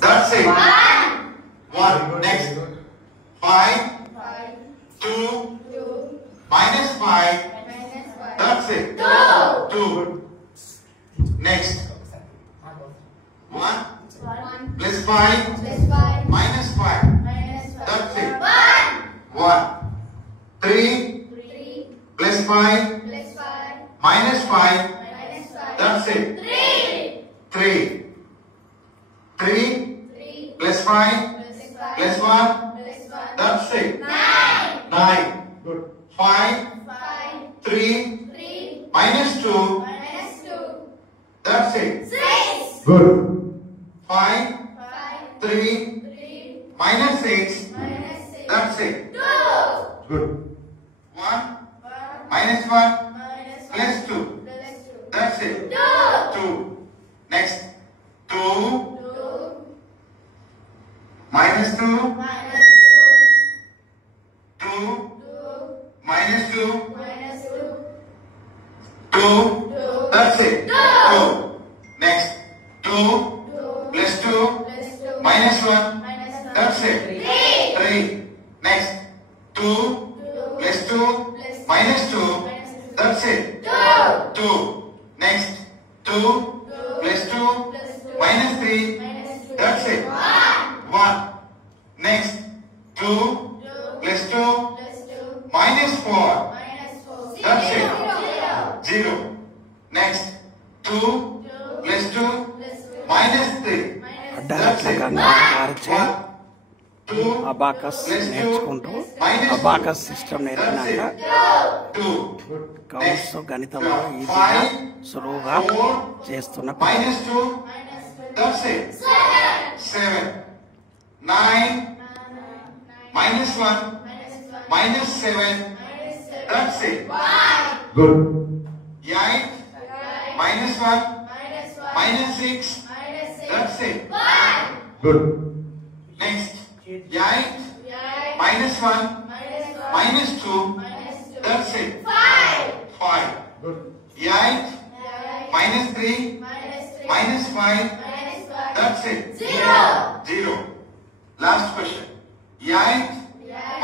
That's it. 1. Next. 5. 2. Minus 5. That's it. 2. Next. 1. Plus 5. Minus 5. That's it. 1. 3. Plus 5. Minus 5. That's it. 3. 3. Plus 5. Plus 1. That's it. 9. Good. 5. 3. Minus 2. That's it. Good. 5. 3. Minus 6. That's it. Good. 1. Minus 1. Plus 2. That's it. 2. Next. 2. Minus 2. 2. Minus 2. 2. That's it. 2. Next. 2. Plus 2. Minus 1. That's it. 3. Next. 2. Plus 2. Minus 2. That's it. 2. Next. 2. Plus 2. Minus 3. That's it. 1. Next. 2. Plus 2. Minus 4. That's it. 0. Next. 2. Plus 2. Minus 3. That's it. 1. 2. Abacus నేర్చుకుంటూ abacus system నేర్పినాక counts గణితంలో ఈజీగా సులువుగా చేస్తున్న minus 2. That's it. 7. 9. Minus 1. Minus 7. That's it. Good. 8. Minus 1. Minus 6. That's it. Good. Next. 8. Minus 1. Minus 2. That's it. 5. Good. 8. Minus 3. Minus 5. That's it. 0. Last question. 8.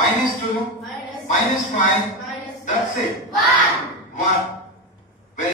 Minus 2. Minus 5. That's it. 1.